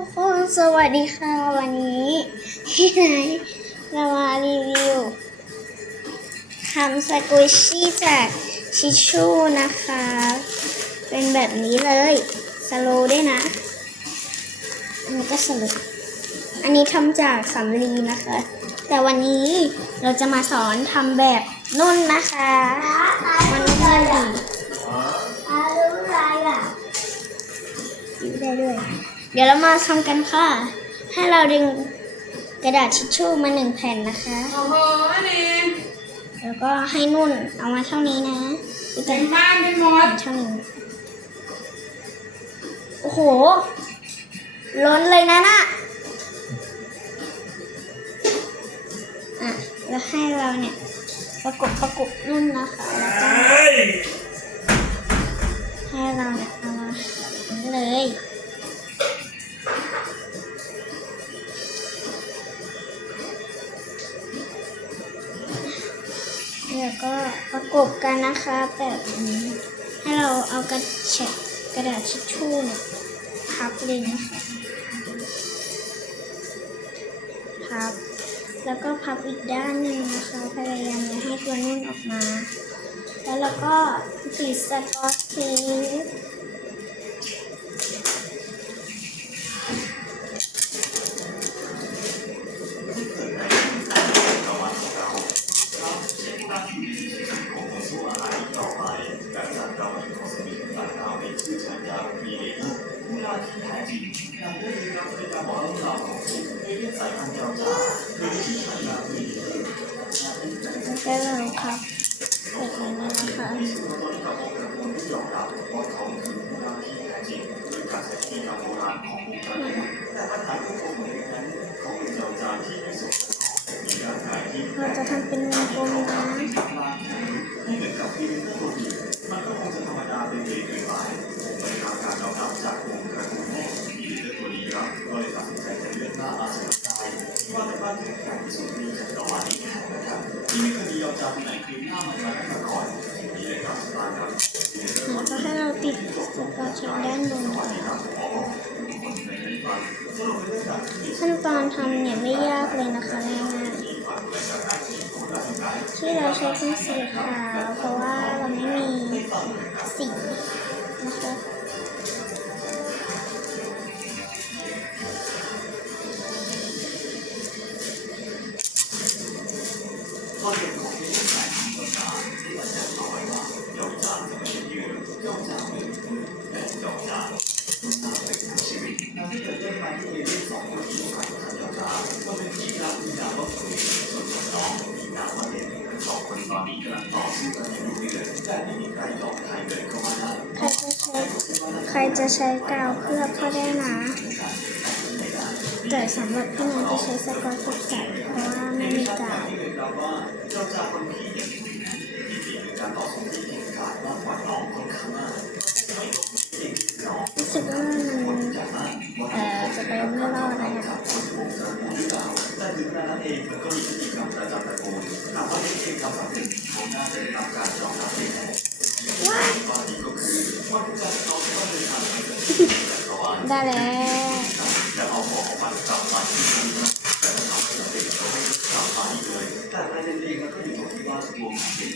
ทุกคนสวัสดีค่ะ วันนี้ที่ไหนเรามารีวิวทำสกุชชี่จากชิชชู่นะคะ เป็นแบบนี้เลย สโลว์ด้วยนะ อันนี้ก็สโลว์อันนี้ทำจากสำลีนะคะ แต่วันนี้เราจะมาสอนทำแบบนุ่นนะคะมันไม่ดีอารู้อะไรอะยิ้มได้ด้วย เดี๋ยวเรามาทำกันค่ะ ให้เราดึงกระดาษทิชชู่มาหนึ่งแผ่นนะคะ โอ้โหนี่แล้วก็ให้นุ่นเอามาเท่านี้นะดูกัเต็นมบ้านไปหมดเท่านี้โอ้โห ล้นเลยนะน่ะอะ แล้วให้เราเนี่ย ประกบประกบนุ่นนะคะแล้วก็ให้เราเนี่ย เราเอากระเช็ดกระดาษทิชชู่เนี่ยพับเลยนะคะพับ แล้วก็พับอีกด้านหนึ่งนะคะพยายามอย่าให้ตัวนุ่นออกมา แล้วเราก็ติดสกอตเทป แล้วก็เราพับแบบนี้นะคะเราจะทำเป็นวงกลมนะ แล้วก็ให้เราติดสกอตเทปด้านบนก่อนขั้นตอนทำเนี่ยไม่ยากเลยนะคะง่ายๆที่เราใช้เป็นสีขาวเพราะว่าเราไม่มีสีนะคะใคร จะใช้กาวเคลือบก็ได้นะ แต่สำหรับพี่นันจะใช้สกอตเทปใสเพราะว่าไม่มีกาวรู้สึกว่ามันเอ่อจะไปไม่รอดแล้วเนี่ย ได้แล้วแต่ประเด็นจริงมันก็อยู่ที่ว่าสมอง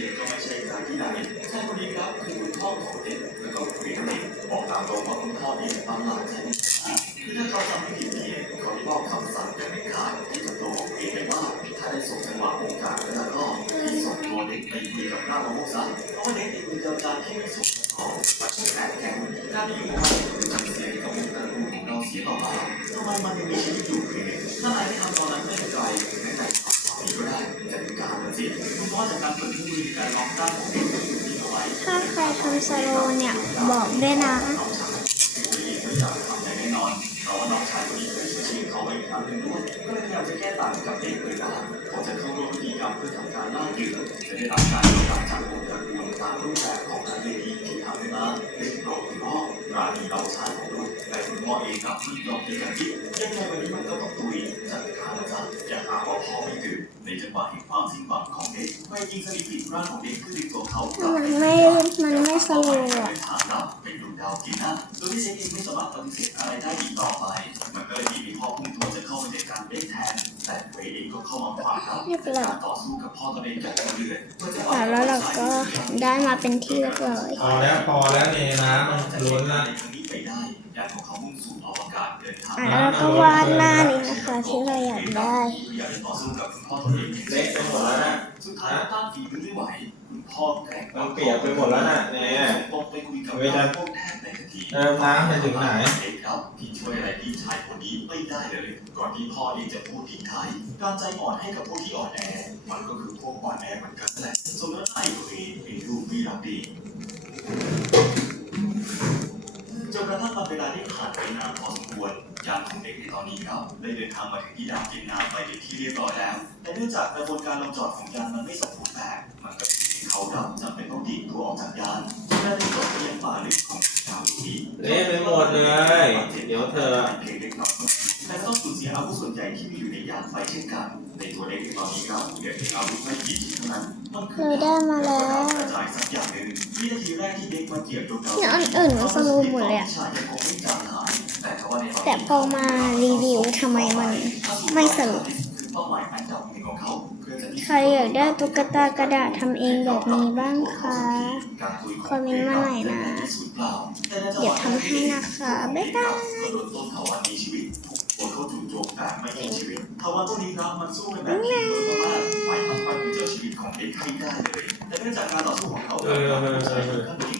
เองก็ไม่ใช่ใครที่ไหนชายคนนี้ครับคือคุณพ่อของเด็กแล้วก็คุณแม่บอกตามตรงว่าคุณพ่อนี่ประมาทฉันคือถ้าเขาทำไม่ดีเงเขาที่อบคำสั่งจะเางไม่ขาดที่จะบตัวของเองไปว่าถ้าได้ส่งจังหวะโอกาสแล้วก็ที่ส่งตัวเด็กไปคุกับหน้าโมกซะเพราะว่าเด็กเองมีกำจังที่ไม่สมประกอบปัจจัยแข็งหน้าที่ของมันจะเสียกับวาตระกูลของเราเสียต่อไปทำไมมันยังมีชีวิต ถ้าใครทำสโลเนี่ย บอกด้วยนะ ใน่นอนเพราะว่าน้องชายคนนี้เคยช่วยชีวิตเขาไว้อีกครั้งหนึ่งด้วะแก้ต่งกับเด็กเลยนะเขามพิธีกรรมเพื่อทำการล่าเหยื่อจะได้รังของ การเรียนที่ทำขึ้นมาเด็กรอคุณพ่อราณีน้องชายของลูกแต่คุณพ่อเองครับไม่ยอมเป็นกันที่ยังไงวันนี้มันก็ต้องตุยจัดการนะจ๊ะอย่าหาว่าพ่อไม่ตื่นในจังหวะแห่งความสิ้นหวังของเด็กไม่ยิงสถิติร่างของเด็กขึ้นในตัวเขามันไม่มันไม่สโลว์อะถามเราเป็นดวงดาวกินนะโดยที่เช็คเองไม่สามารถปฏิเสธอะไรได้อีกต่อไป มันก็เลยมีพ่อพุ่งตัวจะเข้ามาจัดการเด็กแทน แต่เวย์เองก็เข้ามาขวางครับเรียบร้อย การต่อสู้กับพ่อตนเองอย่างดุเดือดเพื่อจะค่ะแล้วเราก็ได้มาเป็นที่เรียบร้อยพอแล้วพอแล้วเนี่ยน้ำมันล้นละในครั้งนี้ไปได้ยานของเขามุ่งสู่อวกาศเดินทางอะแล้วก็วาดหน้านี้ นะคะที่เราอยากได้พยายามจะต่อสู้กับคุณพ่อตนเองเละไปหมดแล้วนะสุดท้ายต้านฝีมือไม่ไหวคุณพ่อแกร่งมันเปียกไปหมดแล้วน่ะเนี่ยต้องไปคุยกับเวลาพวกแทนในทันทีเติมน้ำไปถึงไหนเองครับที่ช่วยอะไรพี่ชายคนนี้ไม่ได้เลย ก่อนที่พ่อเองจะพูดทิ้งท้ายการใจอ่อนให้กับพวกที่อ่อนแอ มันก็คือพวกอ่อนแอเหมือนกันแหละสมมติไอ้ตัวเองเป็นลูกที่รักดีจนกระทั่งวันเวลาได้ผ่าน ไปนานพอสมควรยามของเด็กในตอนนี้ครับได้เดินทางมาถึงที่ดาวกินน้ำไปเป็นที่เรียบร้อยแล้ว แต่เนื่องจากกระบวนการลงจอดของยานมันไม่สมบูรณ์แบบมันก็ทำให้เขาดำจำเป็นต้องดีดตัวออกจากยานและได้ตกไปยังป่าลึกของดาวดวงนี้เละไปหมดเลย เดี๋ยวเธอเพียงเล็กน้อยแต่ก็ต้องสูญเสียอาวุธส่วนใหญ่ที่มีอยู่ในยานไปเช่นกัน ในตัวเล็กในตอนนี้ครับเหลือเพียงอาวุธไม่กี่ชิ้นเท่านั้นมันคือเราได้มาแล้วกระจายสักอย่างหนึ่งวินาทีแรกที่เด็กมาเหยียบดวงดาวเนี่ยอันอื่นมันสโลว์หมดเลยอะ แต่พอมารีวิวทำไมมันไม่สนุกคือเป้าหมายอันดับหนึ่งของเขาเพื่อจใครอยากได้ตุ๊กตากระดาษทำเองแบบนี้บ้างคะ คอมเมนต์มาหน่อยนะ เดี๋ยวทำให้นะคะ บ๊ายบายก็โดนต้นเขาวันมีชีวิตถูกตัวเขาจู่โจมแบบไม่มีชีวิตทวันพวกนี้ครับมันสู้กันแบบที่เวิร์กมาหมายความว่าเจอชีวิตของเด็กให้ได้เลย แต่เนื่องจากการต่อสู้ของเขาเออเออเออใช้ค่อนข้างเก่ง